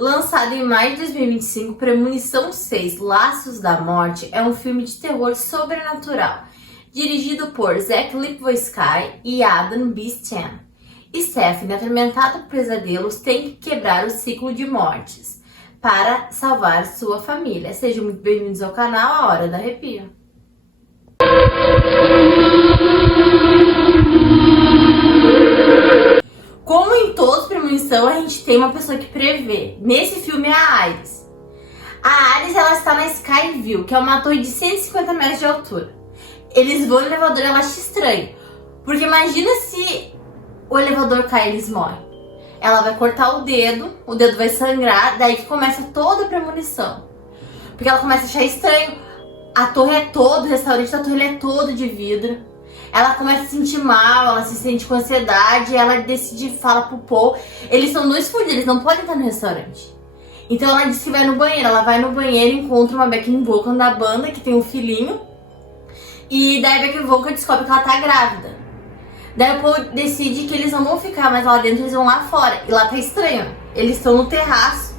Lançado em maio de 2025, Premonição 6, Laços da Morte, é um filme de terror sobrenatural, dirigido por Zach Lipovetsky e Adam B. Stan. Stephanie, atormentada por pesadelos, tem que quebrar o ciclo de mortes para salvar sua família. Sejam muito bem-vindos ao canal A Hora da Arrepio. Como em todos os Premonição, a gente tem uma pessoa que prevê. Nesse filme é a Ares. A Ares, ela está na Skyview, que é uma torre de 150 metros de altura. Eles vão no elevador e ela acha estranho. Porque imagina se o elevador cai e eles morrem. Ela vai cortar o dedo vai sangrar, daí que começa toda a premonição. Porque ela começa a achar estranho. A torre é toda, o restaurante da torre é todo de vidro. Ela começa a se sentir mal, ela se sente com ansiedade, ela decide, fala pro Paul. Eles são dois fudidos, eles não podem estar no restaurante. Então ela diz que vai no banheiro, ela vai no banheiro e encontra uma backing vocal da banda, que tem um filhinho. E daí a backing vocal descobre que ela tá grávida. Daí o Paul decide que eles não vão ficar mais lá dentro, eles vão lá fora. E lá tá estranho, eles estão no terraço.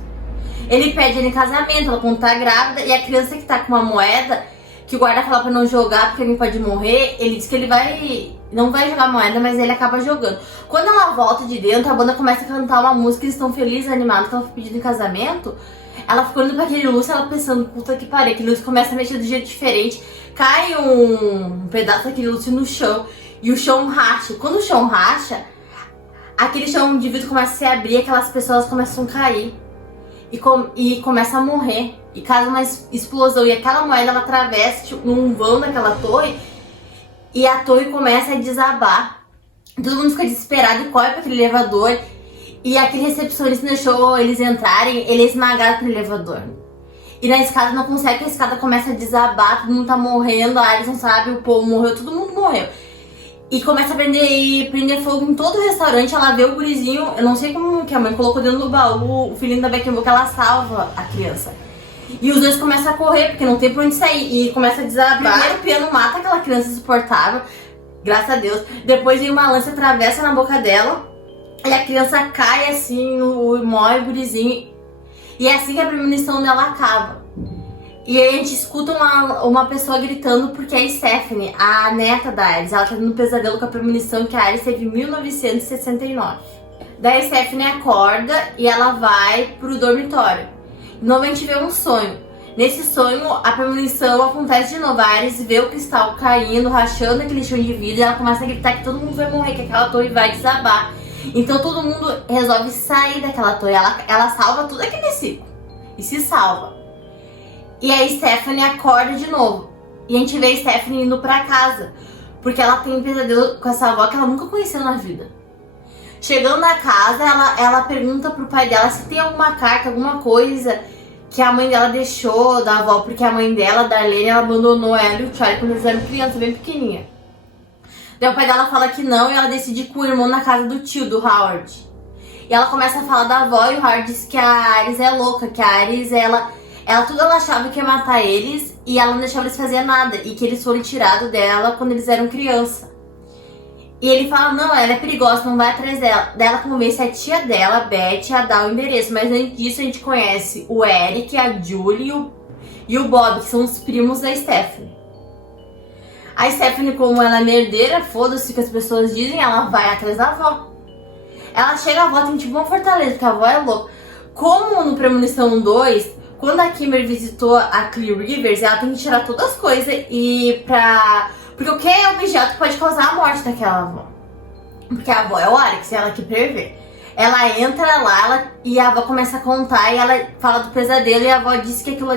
Ele pede ela em casamento, ela conta tá grávida, e a criança que tá com uma moeda, que o guarda fala pra não jogar porque alguém pode morrer, ele diz que ele não vai jogar moeda, mas ele acaba jogando. Quando ela volta de dentro, a banda começa a cantar uma música, eles estão felizes, animados, que ela foi pedida em casamento. Ela fica olhando pra aquele Lúcio, ela pensando, puta que pariu, aquele Lúcio começa a mexer de jeito diferente, cai um pedaço daquele Lúcio no chão, e o chão racha. Quando o chão racha, aquele chão de vidro começa a se abrir, aquelas pessoas começam a cair. E começa a morrer. E causa uma explosão. E aquela moeda, ela atravessa tipo, num vão daquela torre. E a torre começa a desabar. Todo mundo fica desesperado e corre para aquele elevador. E aquele recepcionista deixou eles entrarem. Ele é esmagado pelo elevador. E na escada não consegue, a escada começa a desabar. Todo mundo tá morrendo. A Ares não sabe, o povo morreu, todo mundo morreu. E começa a prender fogo em todo o restaurante. Ela vê o gurizinho, eu não sei como que a mãe colocou dentro do baú o filhinho da Becky Book, ela salva a criança. E os dois começam a correr, porque não tem pra onde sair. E começa a desabar. Primeiro o piano mata aquela criança insuportável, graças a Deus. Depois vem uma lança, atravessa na boca dela. E a criança cai assim, morre o gurizinho. E é assim que a premonição dela acaba. E aí a gente escuta uma pessoa gritando porque é a Stephanie, a neta da Ares. Ela tá tendo um pesadelo com a premonição que a Ares teve em 1969. Daí a Stephanie acorda e ela vai pro dormitório. De novo a gente vê um sonho. Nesse sonho a premonição acontece de novo. A Ares vê o cristal caindo, rachando aquele chão de vidro. E ela começa a gritar que todo mundo vai morrer, que aquela torre vai desabar. Então todo mundo resolve sair daquela torre. Ela salva tudo aquele ciclo e se salva. E aí Stephanie acorda de novo. E a gente vê a Stephanie indo pra casa. Porque ela tem um pesadelo com essa avó que ela nunca conheceu na vida. Chegando na casa, ela pergunta pro pai dela se tem alguma carta, alguma coisa que a mãe dela deixou da avó. Porque a mãe dela, Darlene, ela abandonou ela e o Charlie quando eles eram criança, bem pequenininha. Daí o pai dela fala que não e ela decide ir com o irmão na casa do tio, do Howard. E ela começa a falar da avó e o Howard diz que a Ares é louca, que a Ares, ela achava que ia matar eles e ela não deixava eles fazer nada. E que eles foram tirados dela quando eles eram criança. E ele fala, não, ela é perigosa, não vai atrás dela. Daí ela convence a tia dela, a Beth, a dar o endereço. Mas antes disso a gente conhece o Eric, a Julie e o Bob, que são os primos da Stephanie. A Stephanie, como ela é merdeira, foda-se o que as pessoas dizem, ela vai atrás da avó. Ela chega, a avó tem tipo uma fortaleza, porque a avó é louca. Como no Premonição 2... Quando a Kimber visitou a Clear Rivers, ela tem que tirar todas as coisas porque qualquer objeto pode causar a morte daquela avó. Porque a avó é o Alex, ela que prevê. Ela entra lá e a avó começa a contar e ela fala do pesadelo e a avó disse que aquilo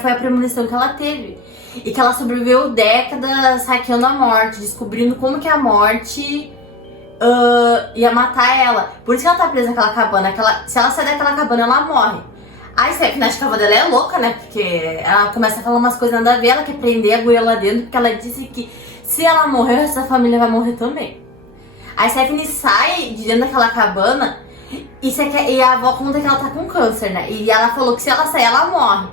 foi a premonição que ela teve. E que ela sobreviveu décadas saqueando a morte, descobrindo como que a morte ia matar ela. Por isso que ela tá presa naquela cabana. Se ela sair daquela cabana, ela morre. A Stephanie, acho que a avó dela é louca, né? Porque ela começa a falar umas coisas nada a ver, ela quer prender a guria lá dentro, porque ela disse que se ela morrer, essa família vai morrer também. A Stephanie sai de dentro daquela cabana e a avó conta que ela tá com câncer, né? E ela falou que se ela sair, ela morre.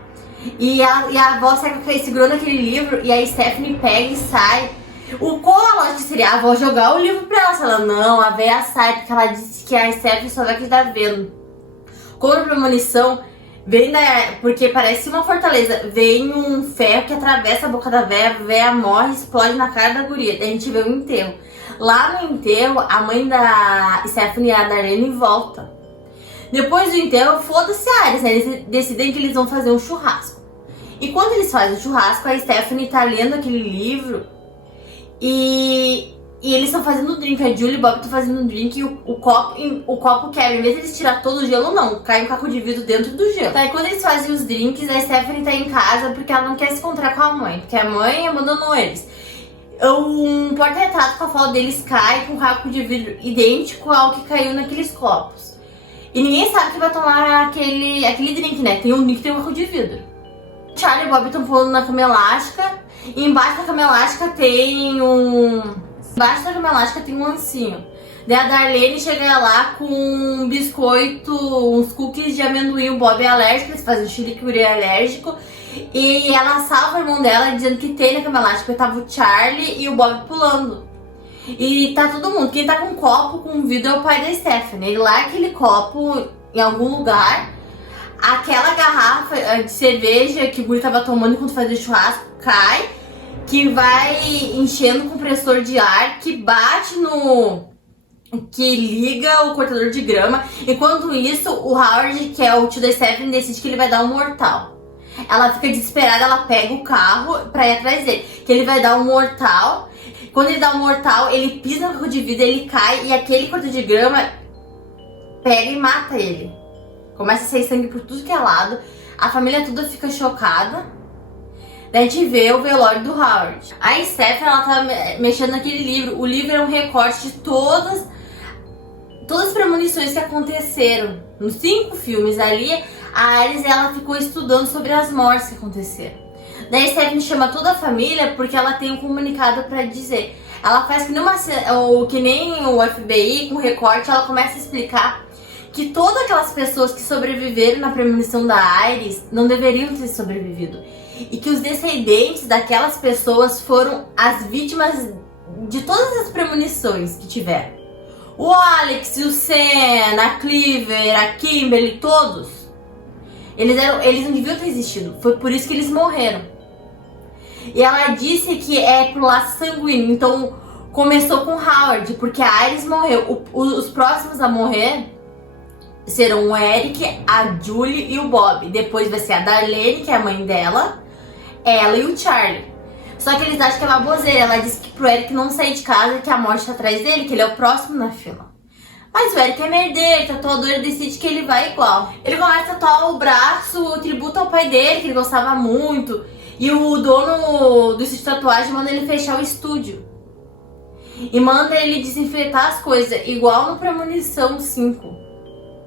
E a avó sai segurando aquele livro e a Stephanie pega e sai. Qual a lógica seria a avó jogar o livro pra ela? Se ela não, a véia sai, porque ela disse que a Stephanie só vai acreditar vendo. Como premonição, porque parece uma fortaleza, vem um ferro que atravessa a boca da véia, a véia morre e explode na cara da guria. Daí a gente vê o enterro. Lá no enterro, a mãe da Stephanie e a Darlene volta. Depois do enterro, foda-se a Ares, né? Eles decidem que eles vão fazer um churrasco. E quando eles fazem o churrasco, a Stephanie tá lendo aquele livro e eles estão fazendo um drink. A Julie e o Bob estão fazendo um drink e o copo quebra. Em vez de eles tirar todo o gelo, não. Cai um caco de vidro dentro do gelo. Daí quando eles fazem os drinks, a Stephanie tá em casa porque ela não quer se encontrar com a mãe. Porque a mãe abandonou eles. Um porta-retrato com a foto deles cai com um caco de vidro idêntico ao que caiu naqueles copos. E ninguém sabe que vai tomar aquele drink, né? Tem um drink que tem um caco de vidro. Charlie e Bob estão pulando na cama elástica. E embaixo da cama elástica tem um ancinho. Daí a Darlene chega lá com um biscoito, uns cookies de amendoim. O Bob é alérgico, eles fazem chiliquiri alérgico. E ela salva o irmão dela dizendo que tem na cama elástica. Tava o Charlie e o Bob pulando. E tá todo mundo. Quem tá com um copo, com um vidro é o pai da Stephanie. Ele larga aquele copo em algum lugar. Aquela garrafa de cerveja que o Guri tava tomando enquanto fazia churrasco cai. Que vai enchendo o compressor de ar, que bate que liga o cortador de grama. Enquanto isso, o Howard, que é o tio da Stephanie, decide que ele vai dar um mortal. Ela fica desesperada, ela pega o carro pra ir atrás dele. Que ele vai dar um mortal. Quando ele dá um mortal, ele pisa no carro de vidro, ele cai e aquele cortador de grama pega e mata ele. Começa a sair sangue por tudo que é lado. A família toda fica chocada. Daí a gente vê o velório do Howard. A Stephanie, ela tá mexendo naquele livro. O livro é um recorte de todas as premonições que aconteceram. Nos 5 filmes ali, a Ares, ela ficou estudando sobre as mortes que aconteceram. Daí a Stephanie chama toda a família porque ela tem um comunicado pra dizer. Ela faz que nem o FBI, com recorte, ela começa a explicar que todas aquelas pessoas que sobreviveram na premonição da Ares não deveriam ter sobrevivido. E que os descendentes daquelas pessoas foram as vítimas de todas as premonições que tiveram. O Alex, o Sam, a Cleaver, a Kimberly, todos. Eles não deviam ter existido. Foi por isso que eles morreram. E ela disse que é pro laço sanguíneo. Então começou com Howard, porque a Ares morreu. Os próximos a morrer serão o Eric, a Julie e o Bob. Depois vai ser a Darlene, que é a mãe dela, ela e o Charlie. Só que eles acham que é uma bozeira. Ela disse que pro Eric não sair de casa, que a morte tá atrás dele, que ele é o próximo na fila. Mas o Eric é merdeiro, tatuador, ele decide que ele vai igual. Ele começa a tatuar o braço, tributo ao pai dele, que ele gostava muito. E o dono do estúdio de tatuagem manda ele fechar o estúdio. E manda ele desinfetar as coisas, igual no Premonição 5.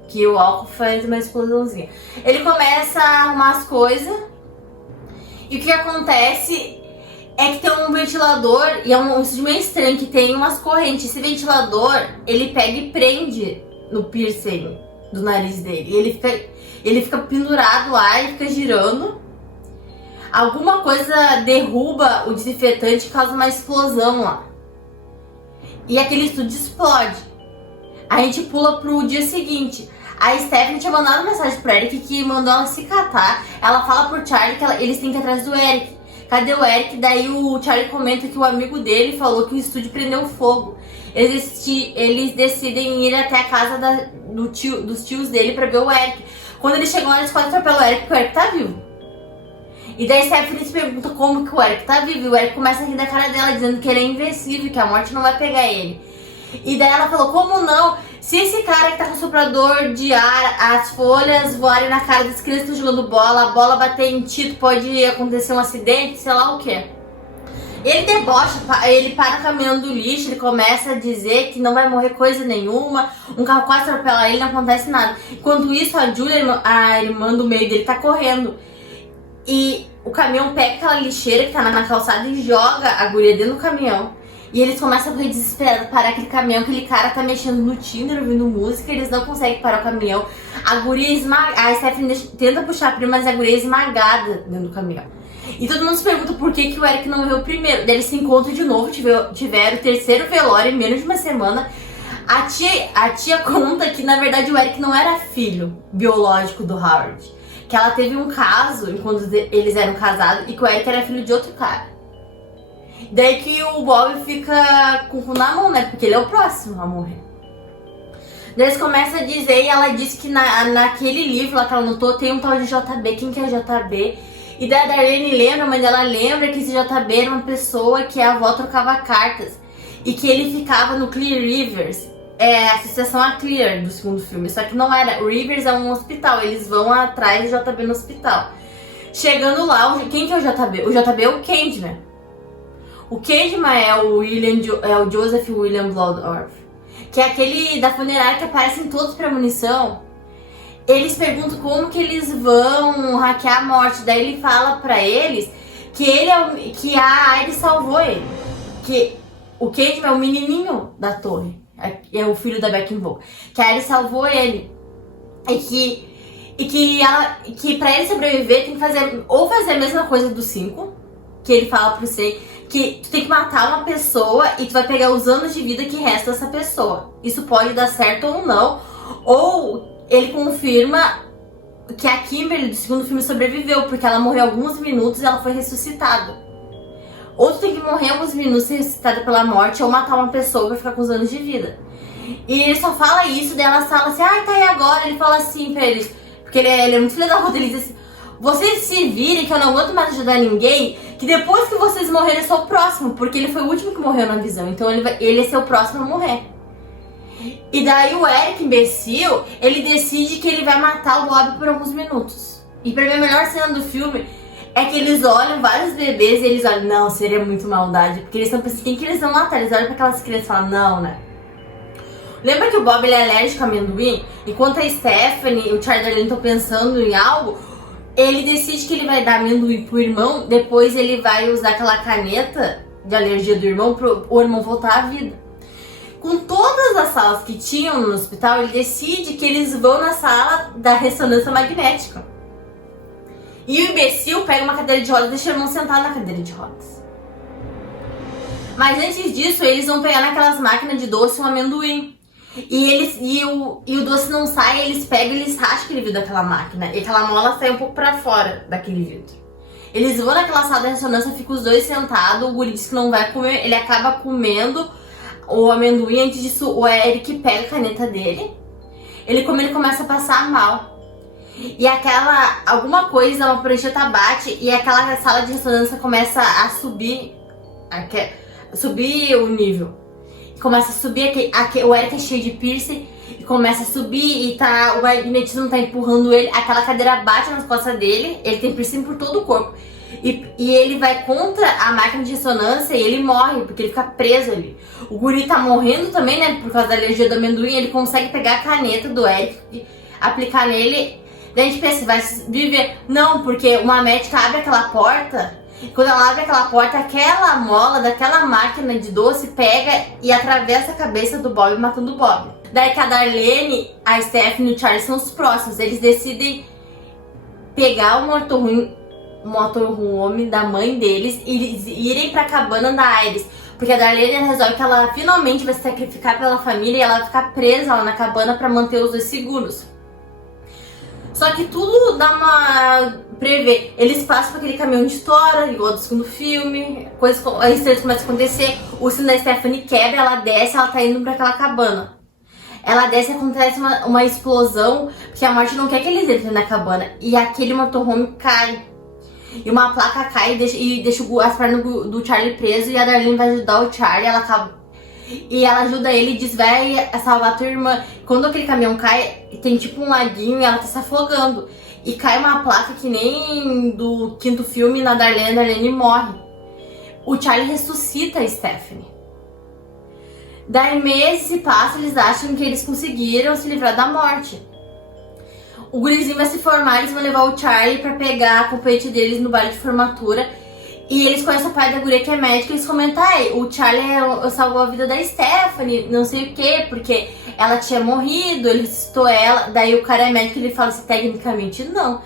Que o álcool faz uma explosãozinha. Ele começa a arrumar as coisas. E o que acontece é que tem um ventilador. E é um estúdio meio estranho, que tem umas correntes. Esse ventilador, ele pega e prende no piercing do nariz dele. E ele fica pendurado lá e fica girando. Alguma coisa derruba o desinfetante e causa uma explosão lá. E aquele estúdio explode. A gente pula pro dia seguinte. A Stephanie tinha mandado uma mensagem pro Eric que mandou ela se catar. Ela fala pro Charlie que eles têm que ir atrás do Eric. Cadê o Eric? Daí o Charlie comenta que o amigo dele falou que o estúdio prendeu fogo. Eles decidem ir até a casa dos tios dele pra ver o Eric. Quando eles chegam lá, eles quase atropelam o Eric, porque o Eric tá vivo. E daí a Stephanie se pergunta como que o Eric tá vivo. E o Eric começa a rir da cara dela, dizendo que ele é invencível, que a morte não vai pegar ele. E daí ela falou, como não? Se esse cara que tá com soprador de ar, as folhas voarem na cara das crianças que estão jogando bola, a bola bater em ti, pode acontecer um acidente, sei lá o quê. Ele debocha, ele para caminhando do lixo, ele começa a dizer que não vai morrer coisa nenhuma, um carro quase atropela ele, não acontece nada. Enquanto isso, a Julia, a irmã do meio dele, tá correndo. E o caminhão pega aquela lixeira que tá na calçada e joga a guria dentro do caminhão. E eles começam a correr desesperados, parar aquele caminhão, aquele cara tá mexendo no Tinder, ouvindo música, eles não conseguem parar o caminhão. A guria esmagada, a Stephanie tenta puxar a prima, mas a guria é esmagada dentro do caminhão. E todo mundo se pergunta por que o Eric não morreu primeiro. Daí eles se encontram de novo, tiveram o terceiro velório em menos de uma semana. A tia conta que, na verdade, o Eric não era filho biológico do Howard. Que ela teve um caso enquanto eles eram casados e que o Eric era filho de outro cara. Daí que o Bob fica com o cu na mão, né? Porque ele é o próximo a morrer. Daí eles começam a dizer, e ela disse que naquele livro lá que ela anotou tem um tal de JB. Quem que é JB? E daí a Darlene lembra, a mãe dela lembra que esse JB era uma pessoa que a avó trocava cartas. E que ele ficava no Clear Rivers, a associação a Clear do segundo filme. Só que não era, o Rivers é um hospital, eles vão atrás do JB no hospital. Chegando lá, quem que é o JB? O JB é o Candyman. O Candyman é o Joseph William Bloodworth, que é aquele da funerária que aparece em todos Premonição. Eles perguntam como que eles vão hackear a morte. Daí ele fala pra eles que que a Iris salvou ele. Que o Candyman é o menininho da torre. É o filho da Beckenville. Que a Iris salvou ele. E que pra ele sobreviver tem que fazer a mesma coisa do 5. Que ele fala pra você que tu tem que matar uma pessoa e tu vai pegar os anos de vida que resta dessa pessoa. Isso pode dar certo ou não. Ou ele confirma que a Kimberly do segundo filme sobreviveu, porque ela morreu alguns minutos e ela foi ressuscitada. Ou tu tem que morrer alguns minutos, ser ressuscitada pela morte, ou matar uma pessoa pra ficar com os anos de vida. E ele só fala isso, daí ela fala assim, tá aí agora. Ele fala assim pra eles, porque ele é muito filho da puta, ele diz assim, vocês se virem que eu não aguento mais ajudar ninguém, que depois que vocês morrerem eu sou o próximo, porque ele foi o último que morreu na visão, então ele é ser o próximo a morrer. E daí o Eric, imbecil, ele decide que ele vai matar o Bob por alguns minutos. E pra mim a melhor cena do filme é que eles olham vários bebês e eles olham, não, seria muito maldade, porque eles estão pensando, quem que eles vão matar? Eles olham pra aquelas crianças e falam, não, né? Lembra que o Bob ele é alérgico a amendoim? Enquanto a Stephanie e o Charlie Darlene estão pensando em algo, ele decide que ele vai dar amendoim pro irmão, depois ele vai usar aquela caneta de alergia do irmão pro o irmão voltar à vida. Com todas as salas que tinham no hospital, ele decide que eles vão na sala da ressonância magnética. E o imbecil pega uma cadeira de rodas e deixa o irmão sentado na cadeira de rodas. Mas antes disso, eles vão pegar naquelas máquinas de doce um amendoim. E o doce não sai, eles pegam e eles racham aquele vidro daquela máquina. E aquela mola sai um pouco pra fora daquele vidro. Eles vão naquela sala da ressonância, ficam os dois sentados, o guri diz que não vai comer, ele acaba comendo o amendoim. Antes disso, o Eric pega a caneta dele, ele começa a passar mal. E alguma coisa, uma prancheta bate e aquela sala de ressonância começa a subir o nível. Começa a subir, o Eric é cheio de piercing e começa a subir e o magnetismo tá empurrando ele, aquela cadeira bate nas costas dele, ele tem piercing por todo o corpo. E ele vai contra a máquina de ressonância e ele morre, porque ele fica preso ali. O guri tá morrendo também, né, por causa da alergia do amendoim, ele consegue pegar a caneta do Eric e aplicar nele. Daí a gente pensa, vai viver. Não, porque uma médica abre aquela porta. Quando ela abre aquela porta, aquela mola daquela máquina de doce pega e atravessa a cabeça do Bob, matando o Bob. Daí que a Darlene, a Stephanie e o Charlie são os próximos. Eles decidem pegar o motorhome da mãe deles e irem pra cabana da Iris. Porque a Darlene resolve que ela finalmente vai se sacrificar pela família e ela vai ficar presa lá na cabana pra manter os dois seguros. Só que tudo dá uma prevê. Eles passam por aquele caminhão de história, igual do segundo filme. Coisas começam a acontecer. O sino da Stephanie quebra, ela desce, ela tá indo pra aquela cabana. Ela desce e acontece uma explosão, porque a morte não quer que eles entrem na cabana. E aquele motorhome cai. E uma placa cai e deixa as pernas do Charlie preso. E a Darlene vai ajudar o Charlie, e ela ajuda ele e diz, vai salvar a tua irmã. Quando aquele caminhão cai, tem tipo um laguinho e ela tá se afogando. E cai uma placa que nem do quinto filme na Darlene, a Darlene morre. O Charlie ressuscita a Stephanie. Daí meses se passam, eles acham que eles conseguiram se livrar da morte. O gurizinho vai se formar, eles vão levar o Charlie pra pegar a companhia deles no baile de formatura. E eles conhecem o pai da guria que é médico e eles comentam, o Charlie salvou a vida da Stephanie, não sei o que, porque ela tinha morrido, ele ressuscitou ela. Daí o cara é médico e ele fala assim, tecnicamente não.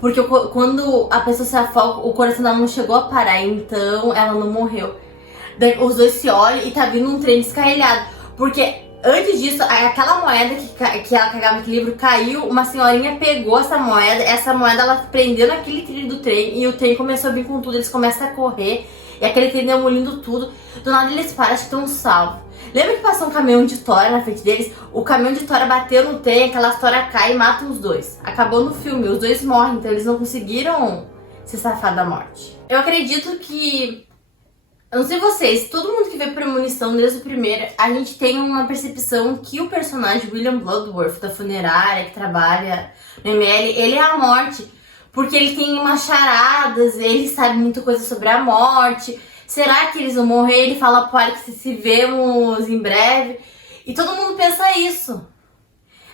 Porque quando a pessoa se afoga, o coração dela não chegou a parar, então ela não morreu. Daí os dois se olham e tá vindo um trem descarrilhado. Porque Antes disso, aquela moeda que ela carregava naquele livro caiu, uma senhorinha pegou essa moeda ela prendeu naquele trilho do trem e o trem começou a vir com tudo, eles começam a correr e aquele trem demolindo tudo. Do nada eles param, acho que estão salvos. Lembra que passou um caminhão de tora na frente deles? O caminhão de tora bateu no trem, aquela tora cai e mata os dois. Acabou no filme, os dois morrem, então eles não conseguiram se safar da morte. Eu acredito que... Eu não sei vocês, todo mundo que vê Premonição desde o primeiro, a gente tem uma percepção que o personagem William Bloodworth, da funerária, que trabalha no ML, ele é a morte. Porque ele tem umas charadas, ele sabe muita coisa sobre a morte. Será que eles vão morrer? Ele fala pro Alex se vemos em breve. E todo mundo pensa isso.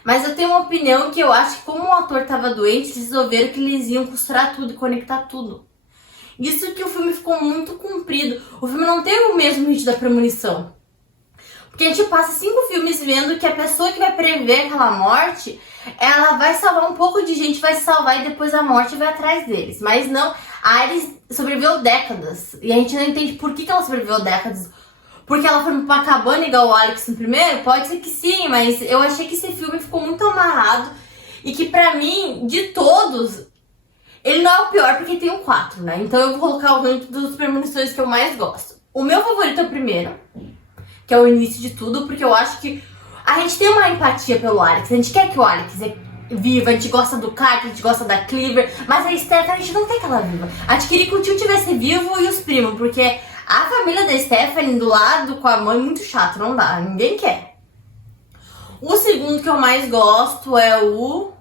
Mas eu tenho uma opinião que eu acho que como o ator tava doente, eles resolveram que eles iam costurar tudo e conectar tudo. Isso que o filme ficou muito comprido. O filme não tem o mesmo ritmo da Premonição. Porque a gente passa 5 filmes vendo que a pessoa que vai prever aquela morte, ela vai salvar um pouco de gente, vai se salvar e depois a morte vai atrás deles. Mas não, a Ares sobreviveu décadas. E a gente não entende por que ela sobreviveu décadas. Porque ela foi pra uma cabana igual o Alex no primeiro? Pode ser que sim, mas eu achei que esse filme ficou muito amarrado. E que pra mim, de todos... Ele não é o pior porque tem um 4, né? Então eu vou colocar o ranking dos premonições que eu mais gosto. O meu favorito é o primeiro, que é o início de tudo, porque eu acho que a gente tem uma empatia pelo Alex. A gente quer que o Alex viva, a gente gosta do Carter, a gente gosta da Cleaver, mas a Stephanie a gente não quer que ela viva. A gente queria que o tio tivesse vivo e os primos, porque a família da Stephanie do lado com a mãe é muito chato, não dá, ninguém quer. O segundo que eu mais gosto é o...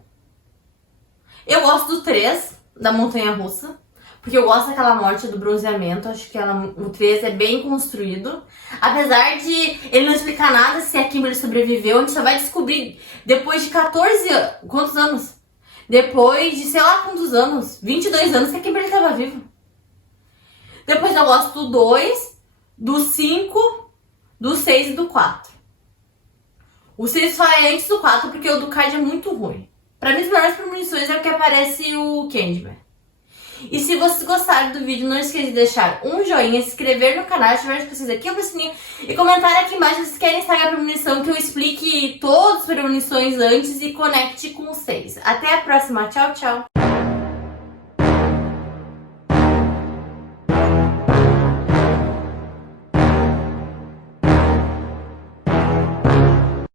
Eu gosto do 3, da montanha russa, porque eu gosto daquela morte do bronzeamento, acho que o 3 é bem construído. Apesar de ele não explicar nada se a Kimberly sobreviveu, a gente só vai descobrir depois de 14 anos, quantos anos? Depois de sei lá quantos anos, 22 anos que a Kimberly estava viva. Depois eu gosto do 2, do 5, do 6 e do 4. O 6 só é antes do 4 porque o do Card é muito ruim. Pra mim, as melhores premonições é o que aparece o Candyman. E se vocês gostaram do vídeo, não esqueça de deixar um joinha, se inscrever no canal, ativar as notificações aqui no sininho e comentar aqui embaixo se vocês querem sair a premonição, que eu explique todas as premonições antes e conecte com vocês. Até a próxima. Tchau, tchau.